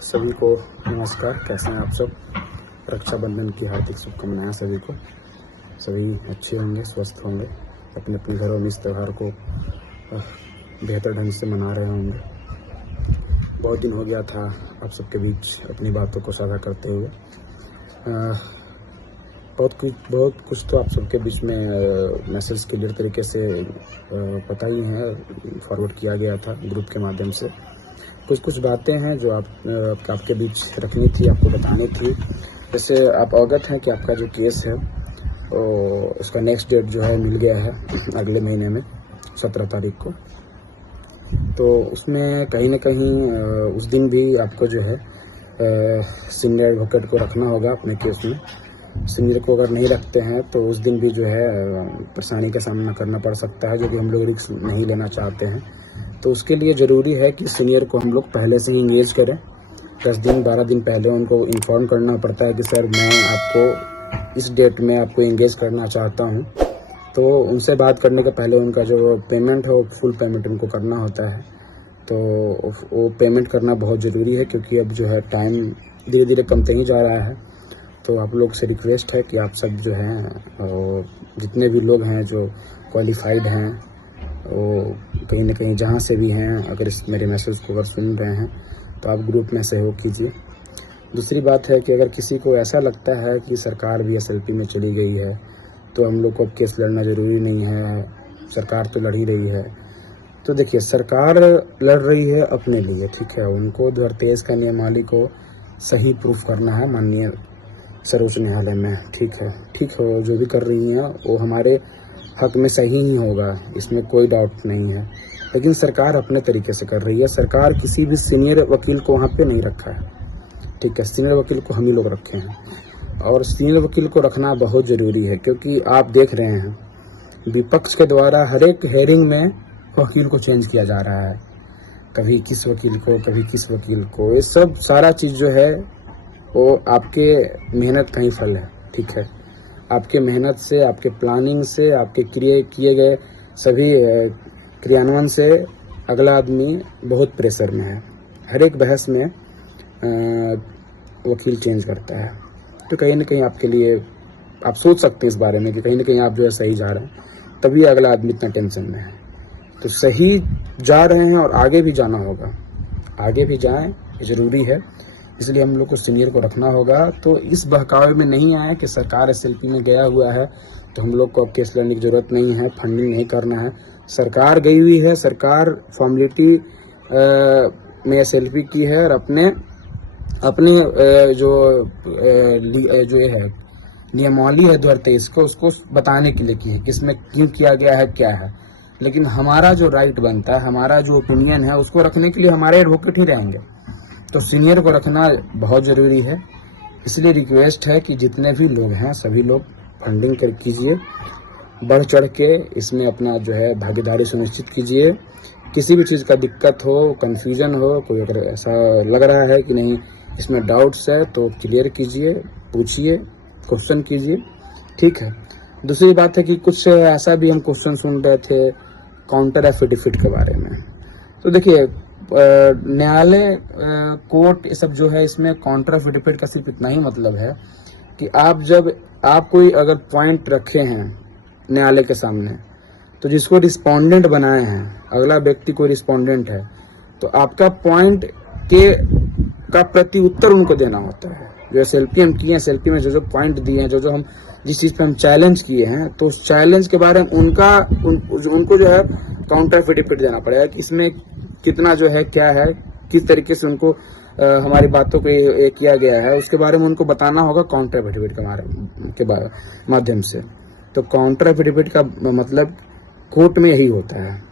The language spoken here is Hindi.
सभी को नमस्कार। कैसे हैं आप सब? रक्षाबंधन की हार्दिक शुभकामनाएं सभी को। सभी अच्छे होंगे, स्वस्थ होंगे, अपने अपने घरों में इस त्यौहार को बेहतर ढंग से मना रहे होंगे। बहुत दिन हो गया था आप सबके बीच अपनी बातों को साझा करते हुए। बहुत कुछ तो आप सबके बीच में मैसेज क्लियर तरीके से पता ही है, फॉरवर्ड किया गया था ग्रुप के माध्यम से। कुछ बातें हैं जो आपके बीच रखनी थी, आपको बतानी थी। जैसे आप अवगत हैं कि आपका जो केस है उसका नेक्स्ट डेट जो है मिल गया है अगले महीने में 17 तारीख को। तो उसमें कहीं ना कहीं उस दिन भी आपको जो है सीनियर एडवोकेट को रखना होगा अपने केस में। सीनियर को अगर नहीं रखते हैं तो उस दिन भी जो है परेशानी का सामना करना पड़ सकता है, जो कि हम लोग रिस्क नहीं लेना चाहते हैं। तो उसके लिए ज़रूरी है कि सीनियर को हम लोग पहले से ही इंगेज करें। 10 दिन 12 दिन पहले उनको इन्फॉर्म करना पड़ता है कि सर मैं आपको इस डेट में आपको इंगेज करना चाहता हूं। तो उनसे बात करने के पहले उनका जो पेमेंट है वो फुल पेमेंट उनको करना होता है। तो वो पेमेंट करना बहुत ज़रूरी है, क्योंकि अब जो है टाइम धीरे धीरे कमते ही जा रहा है। तो आप लोग से रिक्वेस्ट है कि आप सब जो हैं जितने भी लोग हैं जो क्वालिफाइड हैं वो कहीं ना कहीं जहाँ से भी हैं, अगर इस मेरे मैसेज को अगर सुन रहे हैं तो आप ग्रुप में सहयोग कीजिए। दूसरी बात है कि अगर किसी को ऐसा लगता है कि सरकार भी SLP में चली गई है तो हम लोग को अब केस लड़ना ज़रूरी नहीं है, सरकार तो लड़ ही रही है। तो देखिए, सरकार लड़ रही है अपने लिए, ठीक है। उनको 2023 का नियमावली को सही प्रूफ करना है माननीय सर्वोच्च न्यायालय में, ठीक है। जो भी कर रही हैं वो हमारे हक में सही ही होगा, इसमें कोई डाउट नहीं है। लेकिन सरकार अपने तरीके से कर रही है। सरकार किसी भी सीनियर वकील को वहाँ पे नहीं रखा है, ठीक है। सीनियर वकील को हम ही लोग रखे हैं, और सीनियर वकील को रखना बहुत ज़रूरी है, क्योंकि आप देख रहे हैं विपक्ष के द्वारा हर एक हेयरिंग में वकील को चेंज किया जा रहा है। कभी किस वकील को, कभी किस वकील को। ये सब सारा चीज़ जो है वो आपके मेहनत का ही फल है, ठीक है। आपके मेहनत से, आपके प्लानिंग से, आपके किए गए सभी क्रियान्वयन से अगला आदमी बहुत प्रेशर में है। हर एक बहस में वकील चेंज करता है। तो कहीं ना कहीं आपके लिए आप सोच सकते हैं इस बारे में कि कहीं ना कहीं आप जो है सही जा रहे हैं, तभी अगला आदमी इतना टेंशन में है। तो सही जा रहे हैं और आगे भी जाना होगा, आगे भी जाएं, ज़रूरी है। इसलिए हम लोग को सीनियर को रखना होगा। तो इस बहकावे में नहीं आया कि सरकार SLP में गया हुआ है तो हम लोग को अब केस लड़ने की ज़रूरत नहीं है, फंडिंग नहीं करना है। सरकार गई हुई है, सरकार फॉर्मेलिटी में SLP की है, और अपने जो है नियमावली है 2023 को, उसको बताने के लिए की है कि इसमें क्यों किया गया है, क्या है। लेकिन हमारा जो राइट बनता है, हमारा जो ओपिनियन है, उसको रखने के लिए हमारे एडवोकेट ही रहेंगे। तो सीनियर को रखना बहुत ज़रूरी है। इसलिए रिक्वेस्ट है कि जितने भी लोग हैं सभी लोग फंडिंग कर कीजिए, बढ़ चढ़ के इसमें अपना जो है भागीदारी सुनिश्चित कीजिए। किसी भी चीज़ का दिक्कत हो, कन्फ्यूजन हो, कोई अगर ऐसा लग रहा है कि नहीं इसमें डाउट्स है तो क्लियर कीजिए, पूछिए, क्वेश्चन कीजिए, ठीक है। दूसरी बात है कि कुछ ऐसा भी हम क्वेश्चन सुन रहे थे काउंटर एफिडेविट के बारे में। तो देखिए, न्यायालय, कोर्ट, ये सब जो है इसमें काउंटर एफिडेविट का सिर्फ इतना ही मतलब है कि आप कोई अगर पॉइंट रखे हैं न्यायालय के सामने, तो जिसको रिस्पोंडेंट बनाए हैं, अगला व्यक्ति कोई रिस्पोंडेंट है, तो आपका पॉइंट का प्रति उत्तर उनको देना होता है। जो SLP हम किए हैं, SLP में जो पॉइंट दिए हैं, जो हम जिस चीज़ पे हम चैलेंज किए हैं, तो उस चैलेंज के बारे में उनको जो है काउंटर एफिडेविट देना पड़ेगा कि इसमें कितना जो है, क्या है, किस तरीके से उनको हमारी बातों को ये किया गया है, उसके बारे में उनको बताना होगा काउंटर एफिडेविट के माध्यम से। तो काउंटर एफिडेविट का मतलब कोर्ट में यही होता है।